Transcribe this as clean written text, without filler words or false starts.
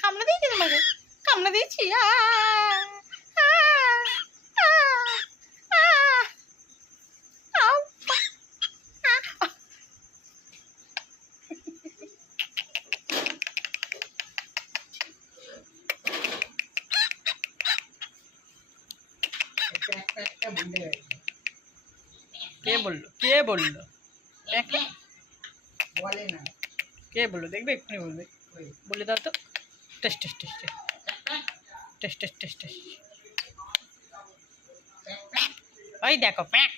কামড়া দিয়েছি তোমাকে, কামড়া দিয়েছি। কে বললো, কে বললো, বলে না, কে বললো? দেখবে এক্ষুনি বলবে। বলে দাও তো। Test test test test test test test. ওই দেখো প্যাক।